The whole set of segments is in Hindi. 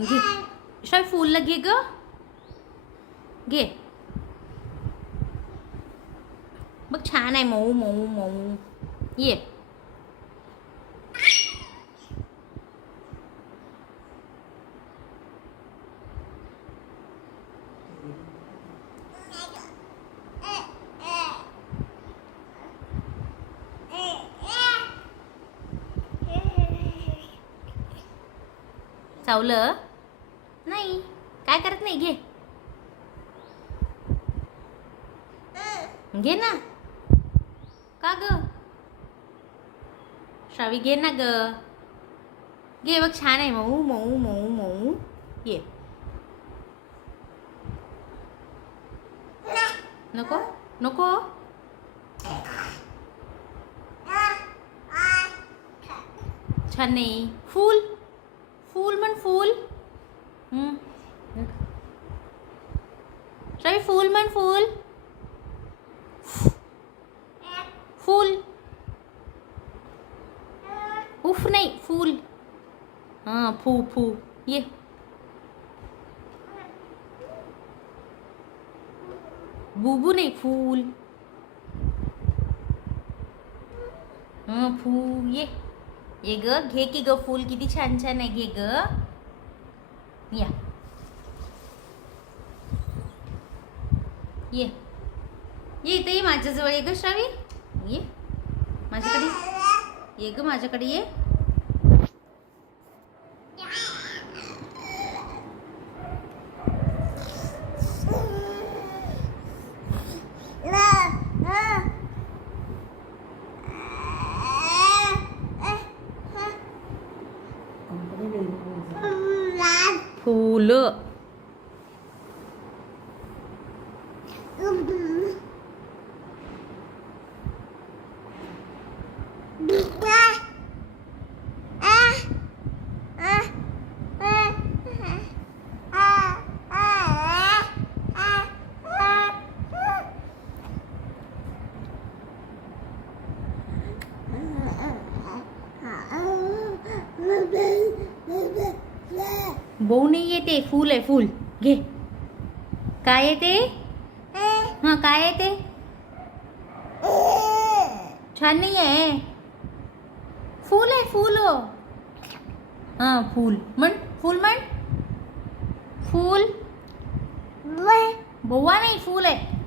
घे शाय फुलला घे ग घे बघ छान आहे मऊ मऊ मऊ ये चावलं नाही. काय करत नाही? घे. घे ना. का ग? श्रावी घे ना ग. घे बघ छान आहे. मऊ मऊ मऊ मऊ. ये. नको? नको? छान नाही. फूल. फूल म्हण फूल. हम्म. श्रावी फूल मन, फूल। फूल। उफ, नहीं, फूल। हाँ फू फू, ये। बुबू नाही, फूल। हाँ, फू, ये। ये ग, घे की ग, फूल किती छान छान आहे घे ग। या ये ये इथे ये माझ्याजवळ ये ग श्रावी. ये माझ्याकडे. ये ग माझ्याकडे ये. 普乐。बहु नाही येते फूल आहे फूल। घे। काय येते हाँ, काय येते छान नाही आहे. फूल आहे, फूल हाँ. फूल. म्हण फूल म्हण. फूल. बोवा नाही, फूल आहे.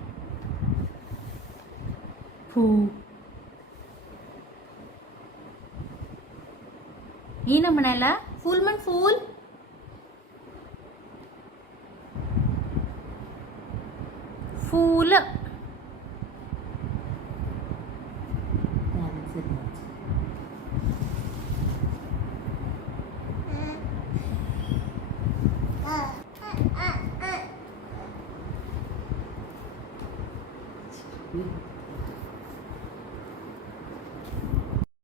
फू ये ना म्हणायला, फूल म्हण, फूल. फूल